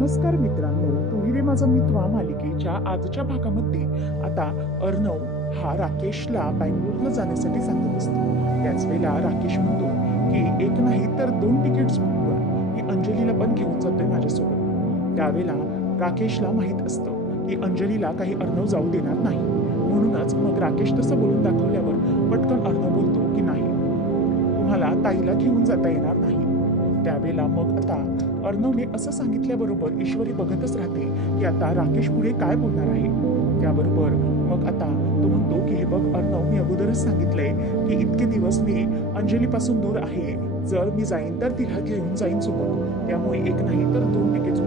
नमस्कार मित्रांनो तुम्ही रे माझा मित्र मालिकेच्या आजच्या भागामध्ये. आता अर्णव हा राकेशला बँगलोरला जाण्यासाठी सांगत असतो. त्याच वेळेला राकेश म्हणतो की एक नाही तर दोन तिकीट्स बुक कर. मी अंजलीला पण घेऊन जातोय माझ्यासोबत. त्यावेळेला राकेशला माहीत असतं की अंजलीला काही अर्णव जाऊ देणार नाही. म्हणूनच मग राकेश तसं बोलून दाखवल्यावर पटकन अर्णव बोलतो की नाही. तुम्हाला ताईला घेऊन जाता येणार नाही. त्यावेळेला मग आता अर्णवने असं सांगितल्याबरोबर ईश्वरी बघतच राहते की आता राकेश पुढे काय बोलणार आहे. त्याबरोबर मग आता तो म्हणतो की हे बघ अर्णव मी अगोदरच सांगितलंय की इतके दिवस मी अंजलीपासून दूर आहे. जर मी जाईन तर तिला घेऊन जाईन सोबत. त्यामुळे एक नाही तर दोन तिकीट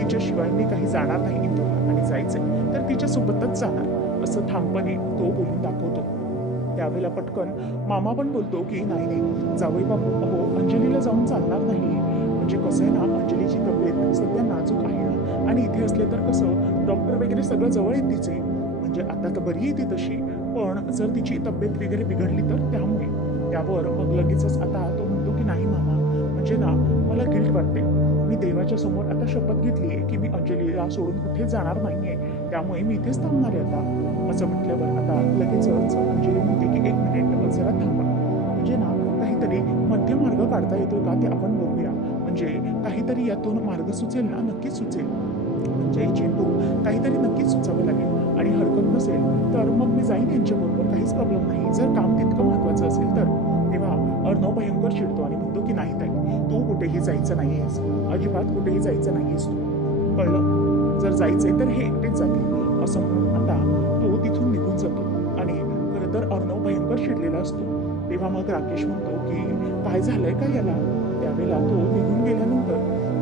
तिच्याशिवाय मी काही जाणार नाही इथून आणि जायचंय. तर तिच्यासोबतच जाणार. असं ठामपणे तो बोलून दाखवतो. त्यावेळेला पटकन मामा पण बोलतो की नाही नाही. जावई बापू अहो अंजलीला जाऊन चालणार नाही. म्हणजे कसं आहे ना अंजलीची तब्येत सध्या नाजूक आहे. ना आणि इथे असले तर कसं डॉक्टर वगैरे सगळं जवळ आहे तिचे. म्हणजे आता तर बरी आहे ती तशी. पण जर तिची तब्येत वगैरे बिघडली तर त्यामुळे. त्यावर मग लगेचच आता तो म्हणतो की नाही मामा म्हणजे ना मला गिल्ट वाटते. मी देवाच्या समोर आता शपथ घेतली आहे की मी अंजलीला सोडून कुठे जाणार नाहीये. त्यामुळे मी इथेच थांबणार आहे आता. असं म्हटल्यावर आता लगेचच अंजली म्हणते की एक मिनिट जरा थांबा. म्हणजे ना काहीतरी मध्य मार्ग काढता येतो का ते आपण म्हणजे काहीतरी यातून मार्ग सुचेल ना? नक्कीच सुचेल. म्हणजे चेंडू काहीतरी नक्कीच सुचावं लागेल आणि हरकत नसेल तर मग मी जाईन यांच्याबरोबर काहीच प्रॉब्लेम नाही. जर काम तितकं महत्वाचं असेल तर. तेव्हा अर्णव भयंकर चिडतो आणि म्हणतो की नाही ताई तू कुठेही जायचं नाही आहेस अजिबात कुठेही जायचं नाहीयेस तू. कळलं? जर जायचंय तर हे एकटेच जाते असं म्हणून आता तो तिथून निघून जातो. आणि खरं तर अर्णव भयंकर चिडलेला असतो. तेव्हा मग राकेश म्हणतो की काय झालंय का याला? त्यावेळेला तो निघून गेल्यानंतर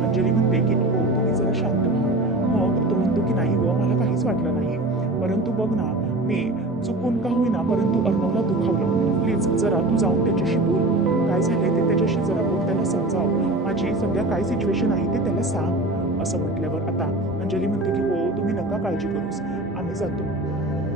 अंजली म्हणते की हो तुम्ही जरा शांत व्हा. मग तो म्हणतो की नाही ग मला काहीच वाटलं नाही. परंतु बघ ना मी चुकून का होईना परंतु अर्णवला दुखावलं. प्लीज जरा तू जाऊन त्याच्याशी बोल. काय झालंय ते त्याच्याशी जरा बोल त्याला समजाव. माझी सध्या काय सिच्युएशन आहे ते त्याला सांग. असं म्हटल्यावर आता अंजली म्हणते की हो तुम्ही नका काळजी करूस. आम्ही जातो.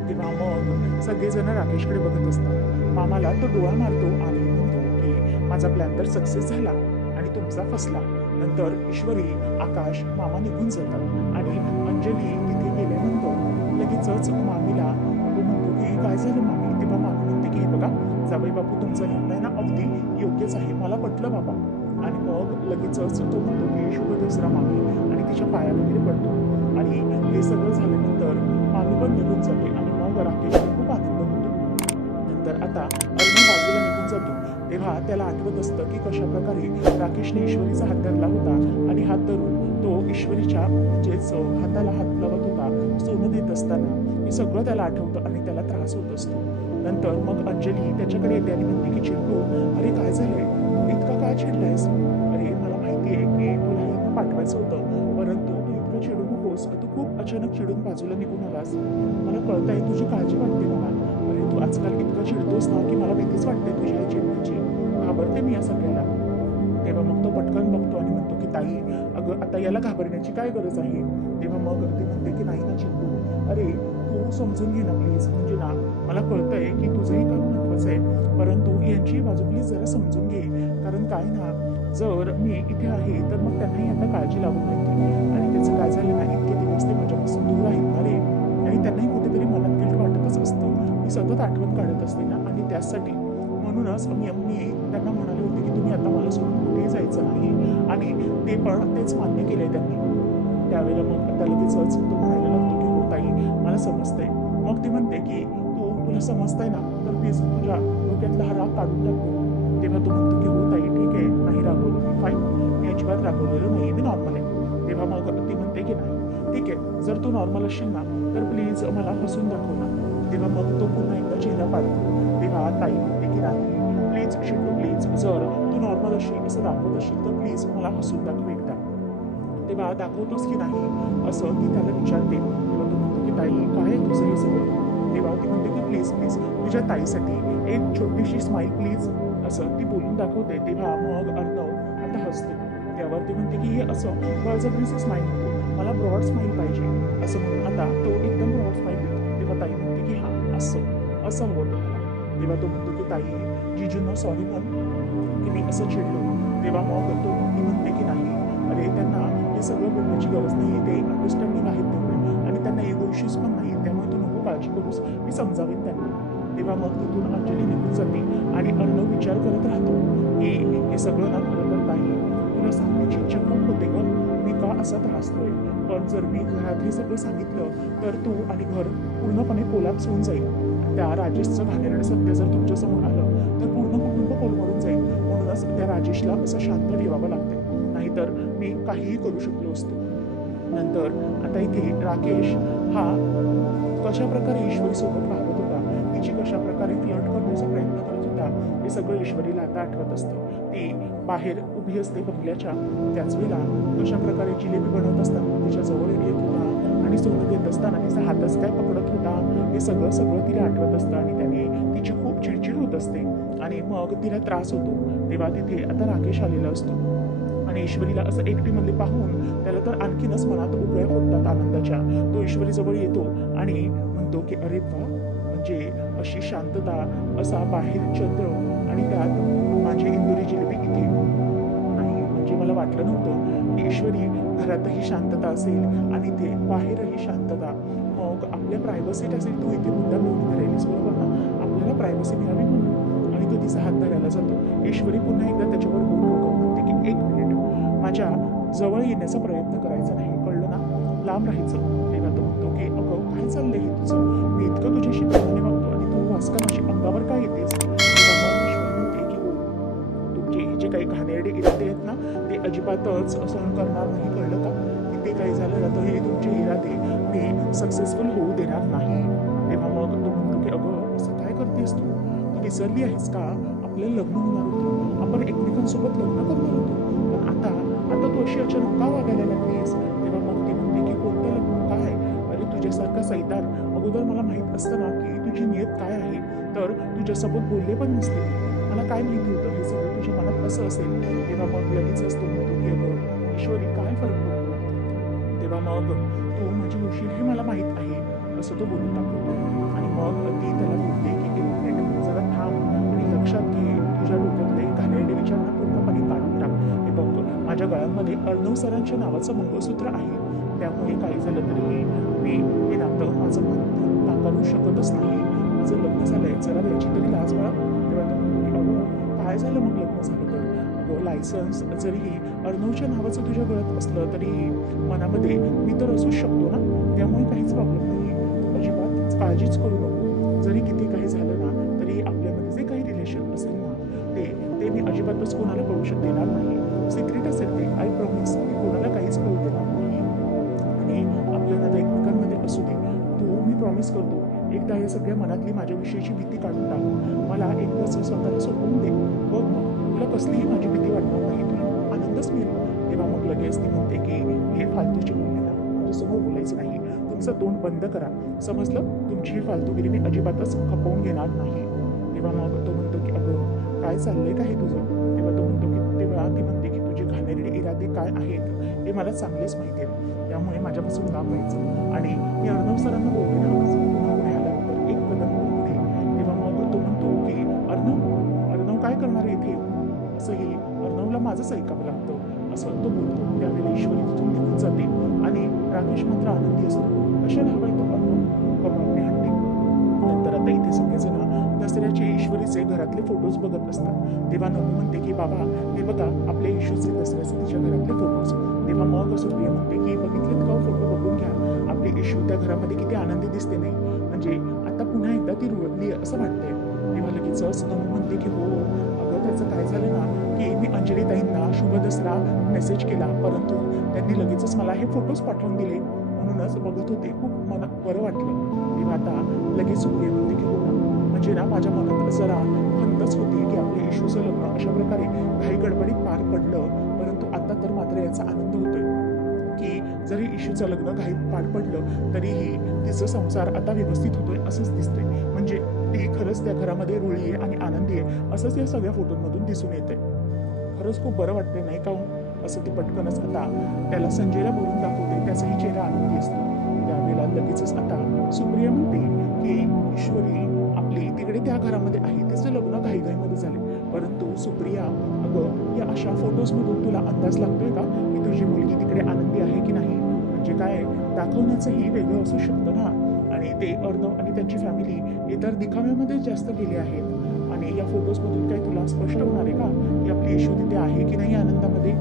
तेव्हा मग सगळेजण राकेशकडे बघत असतात. मामाला तो डोळा मारतो आणि म्हणतो की माझा प्लॅन तर सक्सेस झाला. आणि तुमचा फसला. नंतर ईश्वरी आकाश मामा निघून जातात. आणि अंजली तिथे गेल्यानंतर लगेचच मामीला तो म्हणतो की काय झालं मामी? तेव्हा मामी म्हणते की हे बघा जावई बापू तुमचा निर्णय ना अगदी योग्यच आहे. मला पटलं बाबा. आणि मग लगेचच तो म्हणतो की शुभ दसरा मामी. आणि तिच्या पाया वगैरे पडतो. आणि हे सगळं झाल्यानंतर मामी पण निघून जाते. आणि मग राकेशला तेव्हा त्याला आठवत असतं की कशा प्रकारे राकेशने ईश्वरीचा हात धरला होता आणि हात धरून तो ईश्वरीच्या म्हणजेच हाताला हात लावत होता सोनं देत असताना हे सगळं त्याला आठवतं आणि त्याला त्रास होत असतो. नंतर मग अंजली त्याच्याकडे येते आणि म्हणते की चिंटू अरे काय झालंय? तू इतका काय चिडलायस? अरे मला माहिती आहे की तुला यांना पाठवायचं होतं परंतु तू इतकं चिडू नकोस. तू खूप अचानक चिडून बाजूला निघून आलास. मला कळतंय तुझी काळजी वाटते मला. अरे तू आजकाल इतकं चिडतोस ना की मला भीतीच वाटते तुझ्या चिडण्याची घाबरते मी या सगळ्याला तेव्हा मग तो पटकन बघतो आणि म्हणतो की ताई अगं आता याला घाबरण्याची काय गरज आहे तेव्हा मग ती म्हणते की नाही ना चिंटू अरे तू समजून घे ना प्लीज म्हणजे ना मला कळतंय की तुझंही काम महत्वाचं आहे परंतु यांची बाजू प्लीज जरा समजून घे कारण काय ना जर मी इथे आहे तर मग त्यांनाही आता काळजी लागून राहते आणि त्याचं काय झालं ना इतके दिवस ते माझ्यापासून दूर आहेत ना रे आणि त्यांनाही सतत आठवण काढत असते ना आणि त्यासाठी म्हणूनच मी मी त्यांना म्हणाले होते की तुम्ही आता मला सोडून कुठेही जायचं नाही. आणि ते पण तेच मान्य केले त्यांनी. त्यावेळेला मग त्या लगेचच तो म्हणायला लागतो की हो ताई मला समजतंय. मग ती म्हणते की तू तुला समजतंय ना? तर प्लीज तुझ्या डोक्यातला हा राग काढून टाकतो. तेव्हा तू म्हणतो की हो ताई ठीक आहे. नाही रागवलो मी. फाईन मी अजिबात रागवलेलो नाही मी नॉर्मल आहे. तेव्हा मग ती म्हणते की नाही. ठीक आहे. जर तू नॉर्मल असशील ना तर प्लीज मला हसून दाखव ना. तेव्हा मग तो पुन्हा एकदा चेहरा पाडतो तेव्हा ताई म्हणते की नाही प्लीज शिंटू प्लीज जर तू नॉर्मल असशील असं दाखवत असशील तर प्लीज मला हसून दाखव एकदा तेव्हा दाखवतोस की नाही असं ती त्याला विचारते तेव्हा तो म्हणतो की ताई काय तुझं हे सगळं तेव्हा ती म्हणते की प्लीज प्लीज तुझ्या ताईसाठी एक छोटीशी स्माईल प्लीज असं ती बोलून दाखवते तेव्हा मग अर्णव आता हसतो त्यावर ती म्हणते की हे असं बळजबरीचं स्माईल नको मला ब्रॉड स्माईल पाहिजे असं म्हणून आता तो एकदम ब्रॉड स्माईल देतो तेव्हा ताई म्हणते की हां असं असं हवं तेव्हा तो म्हणतो की ताई जीजूंना सॉरी म्हण. की मी असं चिडलो. तेव्हा मग करतो ती म्हणते की नाही. अरे त्यांना हे सगळं बोलण्याची गरज नाही ते अंडरस्टँडिंग आहेत तेवढे. आणि त्यांना इगो इश्यूज पण नाही त्यामुळे तू नको काळजी करूस. मी समजावेन त्यांना. तेव्हा मग तिथून अंजली निघून जाते आणि अन्न विचार करत राहतो. की हे सगळं ना खरं तर नाही तुला सांगण्याची इच्छा खूप होते ग. मी का असा त्रासतोय? पण जर मी घरात हे सगळं सांगितलं तर तू आणि घर पूर्णपणे कोलाप्स होऊन जाईल. त्या राजेशचं घाणेरडं सत्य जर तुमच्यासमोर आलं तर पूर्ण कुटुंब कोलमडून जाईल. म्हणूनच त्या राजेशला असं शांत ठेवावं लागतं नाहीतर मी काहीही करू शकलो असतो. नंतर आता इथे राकेश हा कशा प्रकारे ईश्वरीसोबत होता तिची कशा प्रकारे करण्याचा प्रयत्न करत होता हे सगळं ईश्वरीला आता आठवत असतं. ती बाहेर उभी असते बंगल्याच्या त्याच वेळेला कशा प्रकारे जिलेबी बनवत असताना तिच्या जवळ येत होता. आणि सोनं देत असताना तिचा हातच काय पकडत होता. हे सगळं सगळं तिला आठवत असतं आणि त्याने तिची खूप चिडचिड होत असते. आणि मग तिला त्रास होतो. तेव्हा तिथे आता राकेश आलेला असतो. आणि ईश्वरीला असं एकटीमध्ये पाहून त्याला तर आणखीनच मनात उकळ्या होतात आनंदाच्या. तो ईश्वरीजवळ येतो आणि म्हणतो की अरे वा म्हणजे अशी शांतता असा बाहेर चंद्र आणि त्यात माझी इंदुरी जिलेबी इथे. नाही म्हणजे मला वाटलं नव्हतं की ईश्वरी घरातही शांतता असेल आणि ते बाहेरही शांतता. मग आपल्या प्रायव्हसीसाठी तू इथे मुद्दा मिळून राहिलीस बरोबर ना आपल्याला प्रायव्हसी मिळावी म्हणून. आणि तो तिचा हात धरायला जातो. ईश्वरी पुन्हा एकदा त्याच्यावर बोट ठोकत म्हणते की एक मिनिट माझ्या जवळ येण्याचा प्रयत्न करायचा नाही. कळलं ना? लांब राहायचं. तेव्हा तो म्हणतो की अगं काय चाललंय हे तुझं? मी इतकं तुझ्याशी प्रेमाने वागतो आणि तू वाचका माझी अंगावर काय येतेस? ईश्वरी की हो, तुमचे हे जे काही घाणेरडे गेले ते अजिबातच सहन करणार नाही. कळलं का? तिथे काही झालं ना तर हे तुमचे इरादे मी सक्सेसफुल होऊ देणार नाही. तेव्हा मग तो म्हणतो की अगं असं काय करतेस तू? तू विसरली आहेस का? आपल्याला लग्न होणार होतं. आपण एकमेकांसोबत लग्न करणार होतो. पण आता आता तू अशी अचानक का वागायला लागलीस? तेव्हा मग ती म्हणते की कोणतं लग्न? काय? अरे तुझ्यासारखा सैतान. अगोदर मला माहीत असतं ना की तुझी नियत काय आहे. तर तुझ्यासोबत बोलले पण नसते. मला काय माहिती होतं? हे सगळं तुझ्या मनात कसं असेल? तेव्हा मग लगेच असतो म्हणतो की अगं ईश्वरी काय फरक पडतो? तेव्हा मग तू माझी उशीर हे मला माहीत आहे. असं तो बोलून दाखवतो आणि मग ती त्याला बोलते की एक मिनिट जरा थांब आणि लक्षात घे. तुझ्या डोक्यातले घाणेरडे विचार ना पूर्णपणे काढून टाक. हे बघ माझ्या गळ्यांमध्ये अर्णव सरांच्या नावाचं मंगळसूत्र आहे. त्यामुळे काही झालं तरी मी हे नातं माझं मन नाकारू शकतच नाही. माझं लग्न झालंय. जरा याची तरी लाज मला तेव्हा काय झालं मग लग्न झालं तर अगं लायसन्स जरी अर्णवच्या नावाचं तुझ्या गळत असलं तरी मनामध्ये मी तर असूच शकतो ना? त्यामुळे काहीच प्रॉब्लेम नाही. तू अजिबात काळजीच करू नको. जरी किती काही झालं ना तरी आपल्यामध्ये जे काही रिलेशन असेल ना ते ते मी अजिबातच कोणाला कळू शक देणार नाही. सिक्रेट असेल ते आय प्रॉमिस मी कोणाला काहीच कळू देणार नाही. आणि आपल्याला एकमेकांमध्ये असू दे. तो मी प्रॉमिस करतो. एकदा हे सगळ्या मनातली माझ्याविषयीची भीती काढून टाक. मला एकदाच स्वतःला सोपवून दे. बघ मग तुला कसलीही माझी भीती वाटणार नाही तुला आनंदच मिळेल. तेव्हा मग लगेच ती म्हणते की हे फालतूची बोलणे ना माझ्यासमोर बोलायचं नाही. तुमचं तोंड बंद करा. समजलं? तुमची ही फालतूगिरी मी अजिबातच खपवून घेणार नाही. तेव्हा मग तो म्हणतो की अगं काय चाललंय का हे तुझं? तेव्हा तो म्हणतो की तेव्हा ती म्हणते की तुझे घाणेरडे इरादे काय आहेत? हे मला चांगलेच माहिती आहे त्यामुळे माझ्यापासून लांब व्हायचं. आणि मी अर्णव सरांना बोलते करणार इथे असंही अर्णवला माझंच ऐकावं लागतं. असं तो बोलतो. त्यावेळी ईश्वरी तिथून निघून जाते आणि राकेश मात्र आनंदी असतो. कशाला हवाय तो? अर्णव कपाळने हट्टे. नंतर आता इथे सगळेजण दसऱ्याचे ईश्वरीचे घरातले फोटोज बघत असतात. तेव्हा नमू म्हणते की बाबा हे बघा आपल्या इशूचे दसऱ्याचे तिच्या घरातले फोटोज तेव्हा मग सुप्रिया म्हणते की बघितलेत का हो फोटो बघून घ्या. आपली इशू त्या घरामध्ये किती आनंदी दिसते नाही. म्हणजे आता पुन्हा एकदा ती रुळली असं वाटतंय. तेव्हा लगेचच नमू म्हणते की हो त्याचं काय झालं ना की मी अंजलीताईंना शुभ दसरा मेसेज केला. परंतु त्यांनी लगेचच मला हे फोटोज पाठवून दिले. म्हणूनच बघत होते. खूप मला बरं वाटलं. मी आता लगेच उपयोग घेऊन म्हणजे ना माझ्या मनात जरा खंतच होती की आपल्या इशूचं लग्न अशा प्रकारे काही गडबडीत पार पडलं. परंतु आता तर मात्र याचा आनंद होतोय. की जरी इशूचं लग्न घाईत पार पडलं तरीही तिचं संसार आता व्यवस्थित होतोय असंच दिसतंय. म्हणजे ती खरंच त्या घरामध्ये रुळी आहे आणि आनंदी आहे असंच या सगळ्या फोटोंमधून दिसून येते खरंच खूप बरं वाटतंय नाही का हो? असं ती पटकनच आता त्याला संजयला बोलून दाखवते त्याचाही चेहरा आनंदी असतो. त्यावेळेला लगेचच आता सुप्रिया म्हणते की ईश्वरी आपली तिकडे त्या घरामध्ये आहे तिचं लग्न घाईघाईमध्ये झाले परंतु सुप्रिया अगं या अशा फोटोजमधून तुला अंदाज लागतोय का? की तुझी मुलगी तिकडे आनंदी आहे की नाही? म्हणजे काय? दाखवण्याचंही वेगळं असू शकतं ना? आणि ते अर्णव आणि त्यांची फॅमिली इतर दिखाव्यामध्ये जास्त गेले आहेत. आणि या फोटोजमधून काय तुला स्पष्ट होणार आहे का? की आपली इशू तिथे आहे की नाही आनंदामध्ये?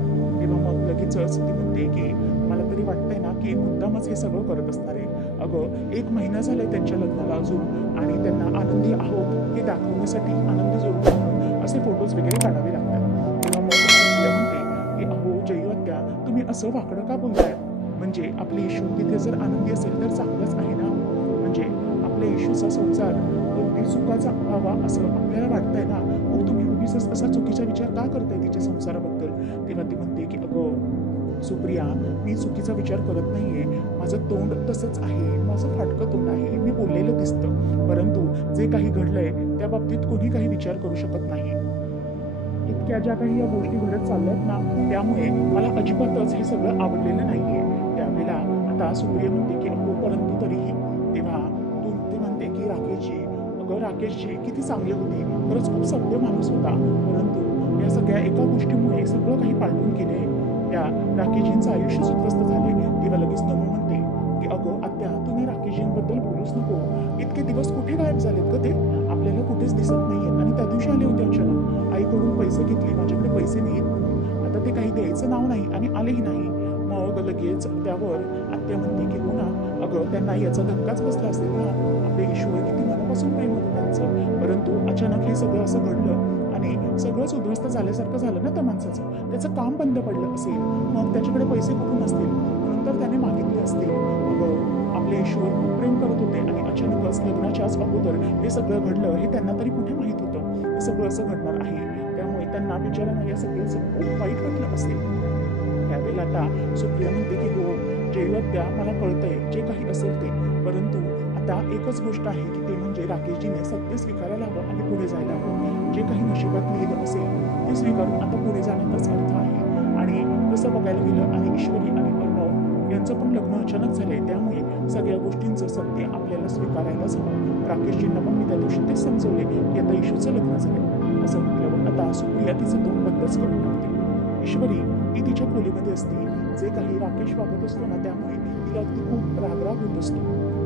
तेव्हा मग लगेचच ती म्हणते की मला तरी वाटतंय ना की मुद्दामच हे सगळं करत असणार आहे. अगं एक महिना झालाय त्यांच्या लग्नाला अजून आणि त्यांना आनंदी आहोत हे दाखवण्यासाठी आनंद जोडतो असे फोटोज वगैरे काढावे लागतात. असं वाकडं का बोलताय? म्हणजे आपले इशू तिथे जर आनंदी असेल तर चांगलंच आहे ना? म्हणजे आपल्या इशूचा संसार अगदी चुकाचा व्हावा असं आपल्याला वाटतंय ना? मग तुम्ही उगीच असा चुकीचा विचार का करताय तिच्या संसाराबद्दल? तेव्हा ती म्हणते की अगं सुप्रिया मी चुकीचा विचार करत नाहीये. माझं तोंड तसंच आहे. माझं फाटकं तोंड आहे. मी बोललेलं दिसतं. परंतु जे काही घडलंय त्या बाबतीत कोणी काही विचार करू शकत नाही. इतक्या ज्या काही या गोष्टी घडत चालल्यात ना त्यामुळे मला अजिबातच हे सगळं आवडलेलं नाहीये. त्यावेळेला आता सुप्रिया म्हणते की नको परंतु तरीही. तेव्हा तू ते म्हणते की राकेशजी अगं राकेशजी किती चांगले होते. खरंच खूप सभ्य माणूस होता. परंतु या सगळ्या एका गोष्टीमुळे सगळं काही पालटून गेले त्या राकेशजींचं आयुष्य उद्ध्वस्त झाले तेव्हा लगेच नमू म्हणते की अगं आत्या तुम्ही राकेशजींबद्दल बोलूच नको. इतके दिवस कुठे गायब झालेत ग ते? कुठेच दिसत नाहीये. आणि त्या दिवशी आले होते अचानक. आईकडून पैसे घेतले. माझ्याकडे पैसे नाहीत आता ते काही द्यायचं नाव नाही आणि आलेही नाही. मग लगेच त्यावर आत्या म्हणते की हो ना अगं त्यांना याचा धक्काच बसला असेल ना. आपले ईश्वर किती मनापासून प्रेम होतं त्यांचं. परंतु अचानक हे सगळं असं घडलं आणि सगळंच उद्ध्वस्त झाल्यासारखं झालं ना त्या माणसाचं. त्याचं काम बंद पडलं असेल. मग त्याच्याकडे पैसे कुठून असतील? म्हणून तर त्याने मागितले असतील. मग आपले ईश्वर करत होते आणि अचानकच लग्नाच्याच अगोदर हे सगळं घडलं हे त्यांना तरी कुठे माहीत होतं? हे सगळं असं घडणार आहे. त्यामुळे त्यांना बिचारांना या सगळ्याचं खूप वाईट वाटलं असेल. त्यावेळेला आता सुप्रिया म्हणते की हो जयवत्या मला कळतंय जे काही असेल ते. परंतु आता एकच गोष्ट आहे की ते म्हणजे राकेशजीने सत्य स्वीकारायला हवं आणि पुढे जायला हवं. जे काही नशिबात लिहिलं असेल ते स्वीकारून आता पुढे जाण्याचाच अर्थ आहे. आणि तसं बघायला गेलं आणि ईश्वरी आणि त्यांचं पण लग्न अचानक झालंय. त्यामुळे सगळ्या गोष्टींचं सत्य आपल्याला स्वीकारायलाच हवं राकेशजींना पण मी त्या दिवशी ते समजवले की आता इशूचं लग्न झालंय. असं म्हटल्यावर आता सुप्रिया तिचं दोन बंदच करून टाकते. ईश्वरी ही तिच्या खोलीमध्ये असते. जे काही राकेश वागत असतो ना त्यामुळे तिला अगदी खूप रागराग होत असतो.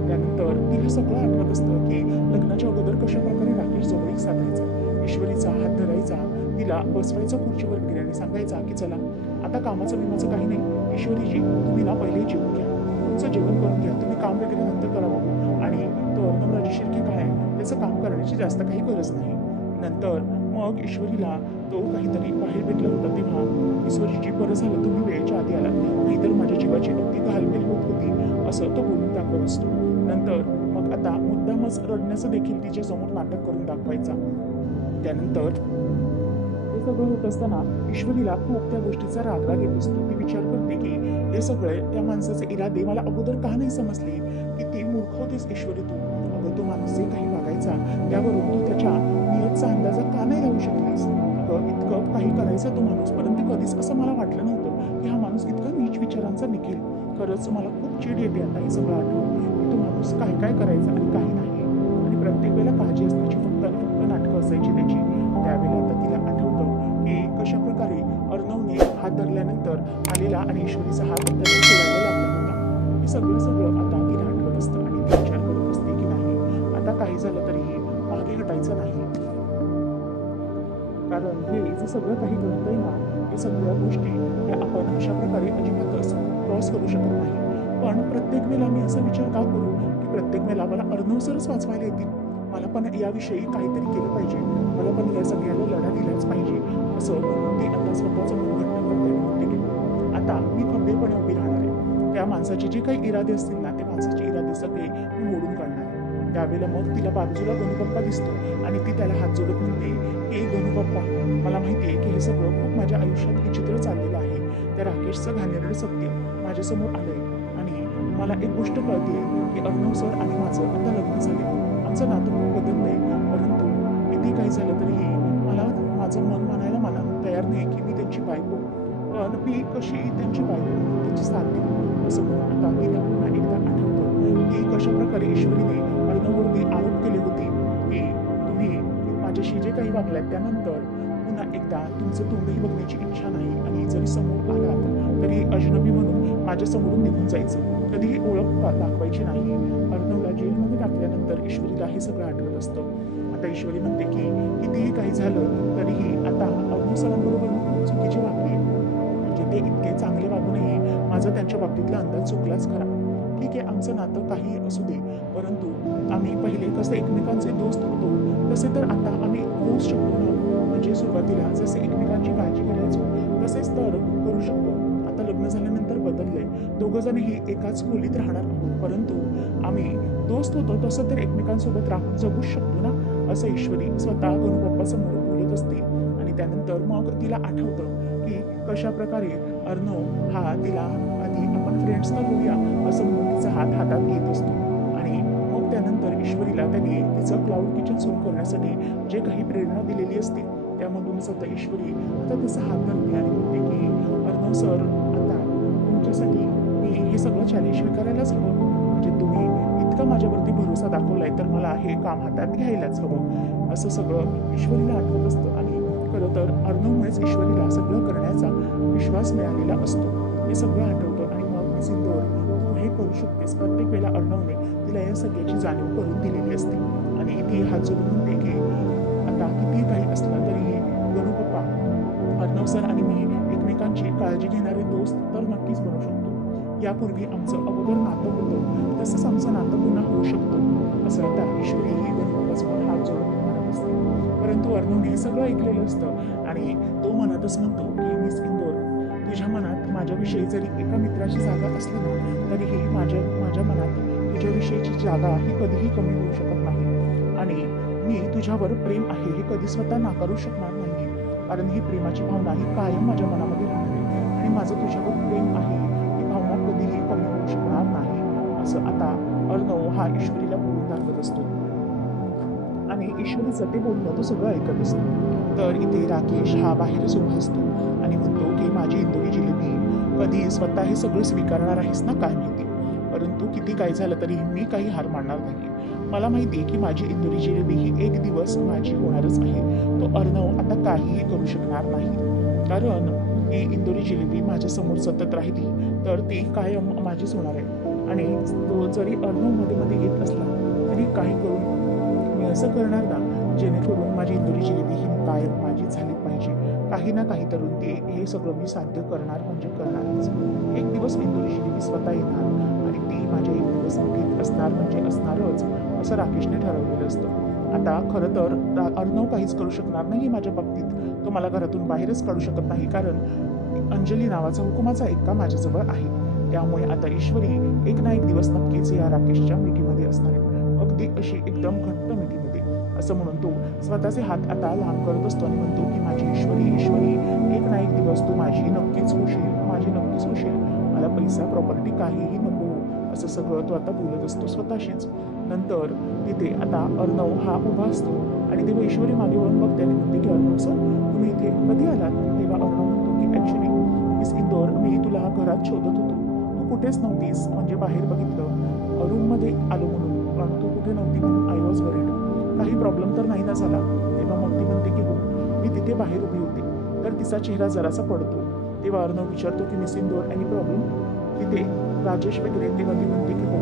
त्यानंतर तिला सगळं आठवत असतं की लग्नाच्या अगोदर कशा प्रकारे राकेश जवळ साधायचा. तिला बसवायचा खुर्चीवर वगैरे आणि सांगायचा की चला आता कामाचं विमाचं काही नाही. ईश्वरीजी तुम्ही ना पहिले जेवून घ्या. तुमचं जेवण करून घ्या. तुम्ही काम वगैरे नंतर करावं. आणि तो अर्णवराजी शिर्के काय आहे? त्याचं काम करण्याची जास्त काही गरज नाही. नंतर मग ईश्वरीला तो काहीतरी बाहेर भेटला होता तेव्हा. ईश्वरीची बरं झालं तुम्ही वेळेच्या आधी आला नाहीतर माझ्या जीवाची अगदी घालमेल होत होती असं तो बोलून दाखवत असतो. नंतर मग आता मुद्दामच रडण्याचं देखील तिच्या समोर नाटक करून दाखवायचा. त्यानंतर हे सगळं होत असताना ईश्वरीला खूप त्या गोष्टीचा रागराग येत असतो. ती विचार करते की हे सगळे त्या माणसाचे इरादे मला अगोदर का नाही समजले? किती मूर्ख होतीस ईश्वरी तू. अगं तो माणूस जे काही वागायचा त्यावरून तू त्याच्या नियतचा अंदाजा का नाही लावू शकलीस? इतकं काही करायचं तो माणूस परंतु कधीच असं मला वाटलं नव्हतं. की हा माणूस इतका नीच विचारांचा निघेल खरंच मला खूप चिड येते आता हे सगळं आठवून. की तो माणूस काय काय करायचा आणि काही नाही. आणि प्रत्येक वेळेला काळजी असण्याची फक्त आणि फक्त नाटकं असायची त्याची. त्यावेळेला आता तिला अर्णवने हात धरल्यानंतर आलेला आणि ईश्वरीचा हात त्याने सोडायला लागला होता. हे सगळं सगळं आता तिला आठवत असतं आणि ती विचार करत असते की नाही आता काही झालं तरीही मागे हटायचं नाही. कारण हे जे सगळं काही घडतंय ना हे सगळ्या गोष्टी या आपण अशा प्रकारे अजिबातच क्रॉस करू शकत नाही. पण प्रत्येक वेळेला मी असा विचार का करू की प्रत्येक वेळेला मला अर्णवसरच वाचवायला येतील? मला पण याविषयी काहीतरी केलं पाहिजे. मला पण या सगळ्याला लढा दिलाच पाहिजे. असं ते स्वतःचं मन घट्ट मोठे केले आता मी खंबीरपणे उभी राहणार आहे. त्या माणसाचे जे काही इरादे असतील ना ते माणसाचे इरादे सगळे मी मोडून काढणार आहे. त्यावेळेला मग तिला बाजूला गणुपप्पा दिसतो आणि ती त्याला हात जोडत म्हणते की गणुपप्पा मला माहिती आहे की हे सगळं खूप माझ्या आयुष्यात विचित्र चाललेलं आहे. त्या राकेशचं घाणेरडं सत्य माझ्यासमोर आलंय आणि मला एक गोष्ट कळते की अर्णव सर आणि माझं आता लग्न झाले आमचं नातं खूप बदललंय. परंतु किती काही झालं तरीही मला माझं मन मानायला तयार नाही की मी त्यांची बायको. पण मी कशी त्यांची बायको म्हणून त्यांची साथ देऊ? असं म्हणून आता तिला पुन्हा एकदा आठवतं की कशा प्रकारे ईश्वरीने अर्णववरती आरोप केले होते. की तुम्ही माझ्याशी जे काही वागलात त्यानंतर पुन्हा एकदा तुमचं तोंडही बघण्याची इच्छा नाही आणि जरी समोर आलात तरी अजनबी म्हणून माझ्या समोरून निघून जायचं. कधीही ओळख दाखवायची नाही. अर्णवला जेलमध्ये टाकल्यानंतर ईश्वरीला हे सगळं आठवत असतं. आता ईश्वरी म्हणते की कितीही काही झालं तरीही आता अर्णव सरांबरोबर चुकीची वागली म्हणजे ते इतके चांगले वागूनही माझा त्यांच्या बाबतीतला अंदाज चुकलाच खरा. ठीक आहे आमचं नातं काही असू दे परंतु आम्ही पहिले कसे एकमेकांचे दोस्त होतो तसे तर आता आम्ही होऊ शकतो ना. म्हणजे सुरुवातीला जसे एकमेकांची काळजी करायचो तसेच तर करू शकतो. आता लग्न झाल्यानंतर बदलले दोघं जणही एकाच खोलीत राहणार आहोत. परंतु आम्ही दोस्त होतो तसं तर एकमेकांसोबत राहून जगूच शकतो ना असं ईश्वरी स्वतः गणुबाप्पासमोर बोलत असते आणि त्यानंतर मग तिला आठवतं की कशा प्रकारे अर्णव हा तिला आधी आपण फ्रेंड्स तर होऊया असं म्हणून तिचा हात हातात घेत असतो. आणि मग त्यानंतर ईश्वरीला त्याने तिचं क्लाउड किचन सुरू करण्यासाठी जे काही प्रेरणा दिलेली असते त्यामधूनच आता ईश्वरी आता तिचा हात धरते आणि म्हणते की अर्णव सर आता तुमच्यासाठी मी हे सगळं चॅलेंज स्वीकारायलाच हवं. म्हणजे तुम्ही इतका माझ्यावरती भरोसा दाखवलाय तर मला हे काम हातात घ्यायलाच हवं. असं सगळं ईश्वरीला आठवत असतं आणि खरं तर अर्णवमुळेच ईश्वरीला सगळं करण्याचा विश्वास मिळालेला असतो. हे सगळं आठवतं आणि मग मी तू हे करू शकतेस. प्रत्येक वेळेला अर्णवने तिला या सगळ्याची जाणीव करून दिलेली असते. आणि ती हात जोडून म्हणते की आता किती काही असलं तरी गणूपप्पा अर्णव सर आणि मी एकमेकांची काळजी घेणारे दोस्त तर नक्कीच बनू शकतो. यापूर्वी आमचं अगोदर नातं होतं. तसंच आमचं नातं सगळं ऐकलेलं असतं. आणि तो म्हणतच म्हणतो की मिस इंदोर तुझ्या मनात माझ्याविषयी जरी एका मित्राची जागा असली ना तरीही माझ्या माझ्या मनात तुझ्याविषयीची जागा ही कधीही कमी होऊ शकत नाही. आणि मी तुझ्यावर प्रेम आहे हे कधी स्वतः नाकारू शकणार नाही कारण ही प्रेमाची भावना ही कायम माझ्या मनामध्ये राहते. आहे आणि माझं तुझ्यावर प्रेम आहे ही भावना कधीही कमी होऊ शकणार नाही. असं आता अर्णव हा ईश्वरीला बोलून दाखवत असतो. आणि ईश्वरीचं ते बोलणं तो सगळं ऐकत असतो. तर इथे राकेश हा बाहेरच उभा असतो आणि म्हणतो की माझी इंदोरी जिलेबी कधी स्वतः हे सगळं स्वीकारणार आहेस ना काय माहिती? परंतु किती काय झालं तरी मी काही हार मानणार नाही. मला माहिती आहे की माझी इंदोरी जिलेबी ही एक दिवस माझी होणारच आहे. तो अर्णव आता काहीही करू शकणार नाही. कारण ही इंदोरी जिलेबी माझ्यासमोर सतत राहिली तर ती कायम माझीच होणार आहे. आणि तो जरी अर्णवमध्ये मध्ये येत असला तरी काही करून मी असं करणार ना जेणेकरून माझी इंदोरी जिलेबी ही कायम माझी झाली पाहिजे. काही ना काही तरुण ते हे सगळं मी साध्य करणार म्हणजे करणारच. एक दिवस इंदोरी जिलेबी स्वतः येणार आणि ती माझ्या एक दिवस मुठीत असणार म्हणजे असणारच असं राकेशने ठरवलेलं असतं. आता खरं तर रा- अर्णव काहीच करू शकणार नाही माझ्या बाबतीत. तो मला घरातून बाहेरच काढू शकत नाही कारण अंजली नावाचा हुकुमाचा एक्का माझ्याजवळ आहे. त्यामुळे आता ईश्वरी एक ना एक दिवस नक्कीच या राकेशच्या मिठीमध्ये असणार अगदी अशी एकदम घट्ट मिठीमध्ये असं म्हणून तो स्वतःचे हात आता लहान करत असतो आणि म्हणतो की माझी ईश्वरी ईश्वरी एक ना एक दिवस तू माझी नक्कीच होशील माझी नक्कीच होशील. मला पैसा प्रॉपर्टी काहीही नको. असं सगळं तो आता बोलत असतो स्वतःशीच. नंतर तिथे आता अर्णव हा उभा असतो आणि तेव्हा ईश्वरी मागे वळून बघते आणि म्हणते की अर्णव सर तुम्ही इथे कधी आलात? तेव्हा अर्णव म्हणतो की ॲक्च्युली मिस इंदोर मी तुला घरात शोधत होतो. तू कुठेच नव्हतीस म्हणजे बाहेर बघितलं. रूममध्ये आलो म्हणून. तू कुठे नव्हती म्हणून आय वॉज वरीड काही प्रॉब्लेम तर नाही ना झाला. तेव्हा मग ती म्हणते की हो मी तिथे बाहेर उभी होते. तर तिचा चेहरा जरासा पडतो. तेव्हा अर्णव विचारतो की मिसिंग डोअर एनी प्रॉब्लेम तिथे राजेश वगैरे तेव्हा ती म्हणते की हो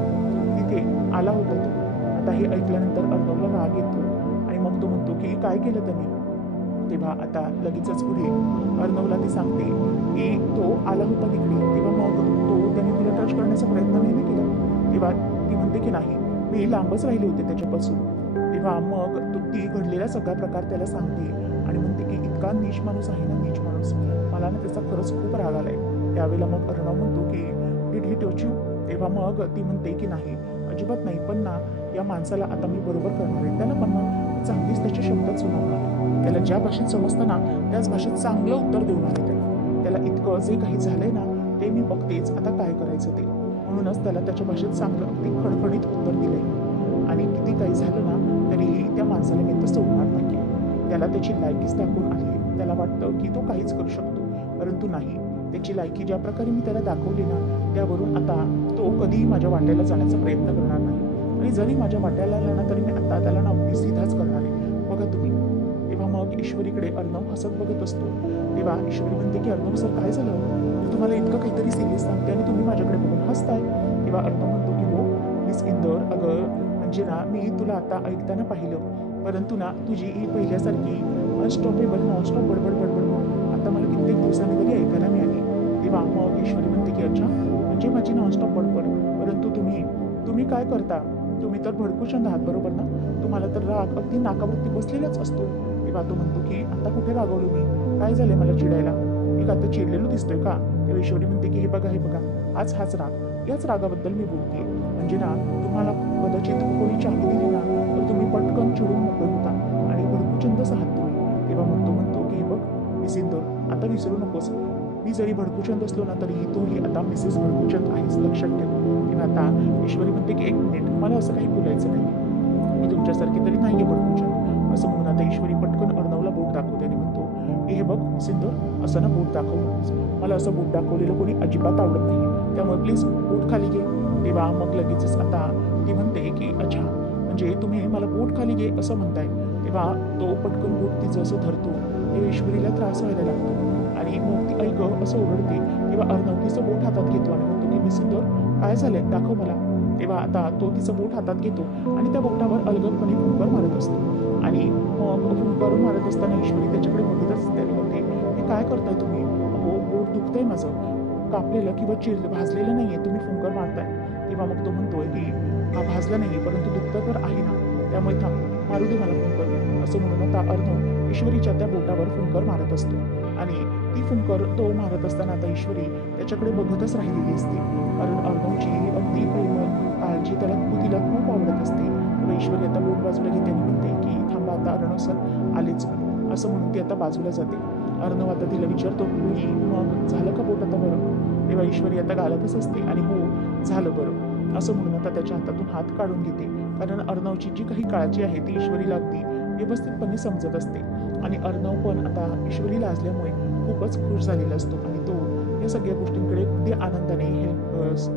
तिथे आला होता तो. आता हे ऐकल्यानंतर अर्णवला राग येतो आणि मग तो म्हणतो की काय केलं त्यांनी? तेव्हा आता लगेचच पुढे अर्णवला ती सांगते की तो आला होता तिकडे. तेव्हा मग तो त्याने तुला टच करण्याचा प्रयत्न नाही केला. तेव्हा ती म्हणते की नाही मी लांबच राहिले होते त्याच्यापासून. तेव्हा मग तो ती घडलेला सगळा प्रकार त्याला सांगते आणि म्हणते की इतका नीच माणूस आहे ना नीच माणूस. मला ना त्याचा खरंच खूप राग आलाय. त्यावेळेला मग अर्णव म्हणतो की डिड ही टच यू तेव्हा मग ती म्हणते की नाही अजिबात नाही पण ना या माणसाला आता मी बरोबर करणार आहे. त्याला पण ना चांगलीच त्याच्या शब्दात सुनावणार त्याला ज्या भाषेत समजतं ना त्याच भाषेत चांगलं उत्तर देऊन आहे त्याला. त्याला इतकं जे काही झालंय ना ते मी बघतेच. आता काय करायचं ते? म्हणूनच त्याला त्याच्या भाषेत चांगलं अगदी खणखणीत उत्तर दिले. आणि किती काही झालं ना तरी त्या माणसाला मी तर सोडणार नाही त्याला त्याची लायकीच दाखवून आहे. त्याला वाटतं की तो काहीच करू शकतो. परंतु नाही. त्याची लायकी ज्या प्रकारे मी त्याला दाखवली ना त्यावरून आता तो कधीही माझ्या वाट्याला जाण्याचा प्रयत्न करणार नाही. आणि जरी माझ्या वाट्याला आला ना तरी मी आता त्याला ना अगदी सीधाच करणार आहे. बघा तुम्ही ईश्वरीकडे अर्णव हसत बघत असतो. तेव्हा ईश्वरी म्हणते की अर्णव सर काय झालं? मी तुम्हाला इतकं काहीतरी सिरियस सांगते आणि तुम्ही माझ्याकडे बघून हसताय. तेव्हा अर्णव म्हणतो की हो मिस इंदर अगं म्हणजे ना मी तुला आता ऐकताना पाहिलं. परंतु ना तुझी ही पहिल्यासारखी अनस्टॉपेबल नॉनस्टॉप बडबड बडबड आता मला कित्येक दिवसांनी तरी ऐकायला मिळाली. तेव्हा मग ईश्वरी म्हणते की अच्छा म्हणजे माझी नॉनस्टॉप बडबड. परंतु तुम्ही तुम्ही काय करता? तुम्ही तर भडकूचंद आहात बरोबर ना? तुम्हाला तर राग अगदी नाकावरती बसलेलाच असतो. तेव्हा तो म्हणतो की आता कुठे रागवलो मी? काय झालंय मला चिडायला? मी का आता चिडलेलो दिसतोय का? तेव्हा ईश्वरी म्हणते की हे बघा हे बघा आज हाच राग. याच रागाबद्दल मी बोलते म्हणजे ना तुम्हाला कदाचित कोणी चाहती दिली ना तर तुम्ही पटकन चिडून मोकळे होता आणि भडकूचंदच आहात तुम्ही. तेव्हा म्हणतो म्हणतो की हे बघ मिस आता विसरू नकोस. मी जरी भडकूचंद असलो ना तरीही तूही आता मिसेस भडकूचंद आहेस लक्षात ठेव. तेव्हा आता ईश्वरी म्हणते की एक मिनिट मला असं काही बोलायचं नाही मी तुमच्यासारखी तरी नाही आहे भडकूचंद असं म्हणून आता ईश्वरी पटकन अर्णवला बोट दाखवते आणि म्हणतो की हे बघ सिंदूर असं ना बोट दाखव. मला असं बोट दाखवलेलं कोणी अजिबात आवडत नाही. त्यामुळे प्लीज बोट खाली घे. तेव्हा मग लगेचच आता ती म्हणते की अच्छा म्हणजे तुम्ही मला बोट खाली घे असं म्हणताय. तेव्हा तो पटकन बोट तिचं असं धरतो. ते ईश्वरीला त्रास व्हायला लागतो. आणि मग ती ऐक असं ओरडते. तेव्हा अर्णव तिचं बोट हातात घेतो आणि म्हणतो की मी सिंदूर काय झालंय? दाखव मला. तेव्हा आता तो तिचं बोट हातात घेतो आणि त्या बोटावर अलगदपणे फुंकर मारत असतो. आणि फुंकर मारत असताना ईश्वरी त्याच्याकडे बघतच त्याने म्हणते हे काय करताय तुम्ही? हो बोट दुखतंय माझं. कापलेलं किंवा चिर भाजलेलं नाही आहे तुम्ही फुंकर मारताय. तेव्हा मग तो म्हणतोय की हा भाजला नाही आहे परंतु दुखतं तर आहे ना. त्यामुळे थांब मारू दे मला फुंकर. असं म्हणून आता अर्णव ईश्वरीच्या त्या बोटावर फुंकर मारत असतो. आणि ती फुंकर तो मारत असताना आता ईश्वरी त्याच्याकडे बघतच राहिलेली असते. कारण अर्णवची अगदी प्रेमळ मुलांची त्याला तिला खूप आवडत असते. तेव्हा ईश्वरी आता बोट बाजूला घेते आणि म्हणते की थांबा आता अर्णव सर आलेच असं म्हणून ती आता बाजूला जाते. अर्णव आता तिला विचारतो की मग झालं का बोट आता बरं तेव्हा ईश्वरी आता घालतच असते आणि हो झालं बरं. असं म्हणून आता त्याच्या हातातून हात काढून घेते. कारण अर्णवची जी काही काळजी आहे ती ईश्वरीला अगदी व्यवस्थितपणे समजत असते. आणि अर्णव पण आता ईश्वरीला लाजल्यामुळे खूपच खुश झालेला असतो आणि तो या सगळ्या गोष्टींकडे अगदी आनंदाने हे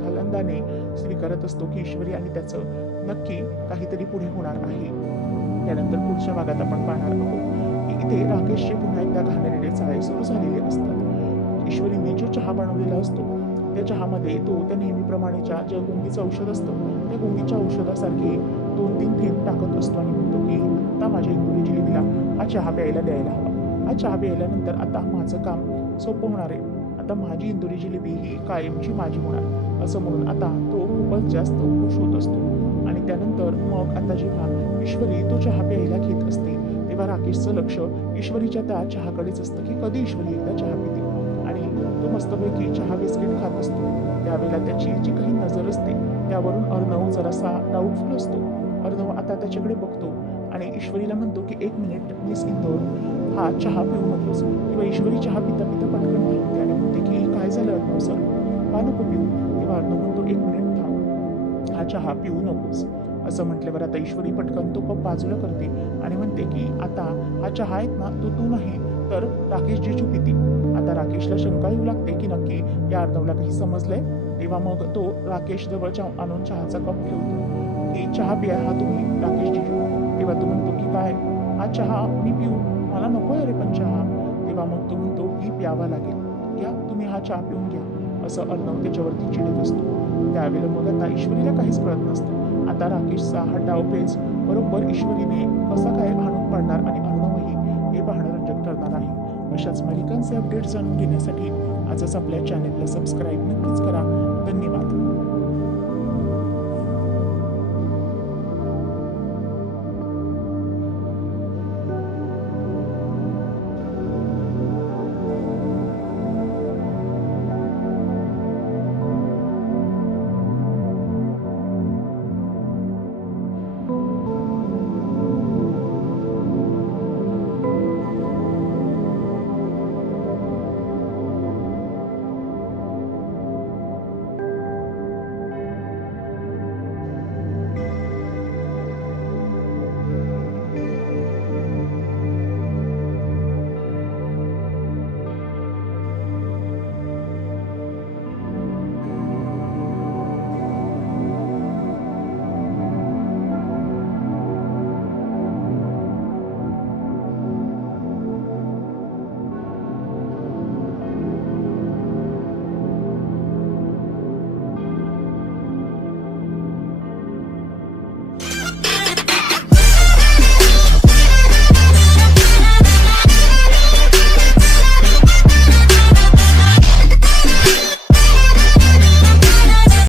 आनंदाने स्वीकारत असतो की ईश्वरी आणि त्याचं नक्की काहीतरी पुढे होणार आहे. त्यानंतर पुढच्या भागात आपण पाहणार आहोत की इथे राकेशचे पुन्हा एकदा घाणेरडे चाळे सुरू झालेले असतात. ईश्वरीने जो चहा बनवलेला असतो. त्या चहामध्ये तो त्या नेहमीप्रमाणेच्या ज्या गुंगीचं औषध असतं त्या गुंगीच्या औषधासारखे दोन तीन थेंब टाकत असतो आणि म्हणतो की आता माझ्या इंदुरी जिलेबीला हा चहा प्यायला द्यायला हवा. हा चहा प्यायल्यानंतर आता माझं काम सोपं होणार आहे. आता माझी इंदुरी जिलेबी ही कायमची माझी होणार असं म्हणून आता तो खूपच जास्त खुश होत असतो. आणि त्यानंतर मग आता जेव्हा ईश्वरी तो चहा प्यायला घेत असते तेव्हा राकेशचं लक्ष ईश्वरीच्या त्या चहाकडेच असतं की कधी ईश्वरी एकदा चहा पिते. आणि तो मस्तपैकी चहा बिस्किट खात असतो. त्यावेळेला त्याची जी काही नजर असते त्यावरून अर्णव जरासा डाऊटफुल असतो. अर्णव आता त्याच्याकडे बघतो आणि ईश्वरीला म्हणतो की एक मिनिट मिस इंदोर हा चहा पिऊ नकोस किंवा ईश्वरी चहा पिता पिता पटकन थांबते आणि म्हणते की काय झालं? सर का नको पिऊ. तेव्हा अर्णव म्हणतो एक मिनिट थांब. हा चहा पिऊ नकोस. असं म्हटल्यावर आता ईश्वरी पटकन तो कप बाजूला करते आणि म्हणते की आता हा चहा आहेत ना तो तू नाही तर राकेश जेजू पितील आता राकेशला शंका येऊ लागते की नक्की या अर्धवला काही समजलंय? तेव्हा मग तो राकेश जवळ आणून चहाचा कप ठेवतो. की चहा पिया हा तुम्ही राकेश जिजू तेव्हा तो म्हणतो की काय? हा चहा मी पिऊ. मला नको आहे रे पण चहा तेव्हा मग तो म्हणतो ही प्यावा लागेल. घ्या तुम्ही हा चहा पिऊन घ्या. असं अर्णव त्याच्यावरती चिडत असतो. त्यावेळेला मग आता ईश्वरीला काहीच कळत नसतं. आता राकेशचा हा डावपेच बरोबर ईश्वरीने कसा काय आणून पाडणार आणि अर्णवही हे पाहणं रंजक ठरणार आहे. अशाच मालिकांचे अपडेट्स जाणून घेण्यासाठी आजच आपल्या चॅनेलला सबस्क्राईब नक्कीच करा. धन्यवाद.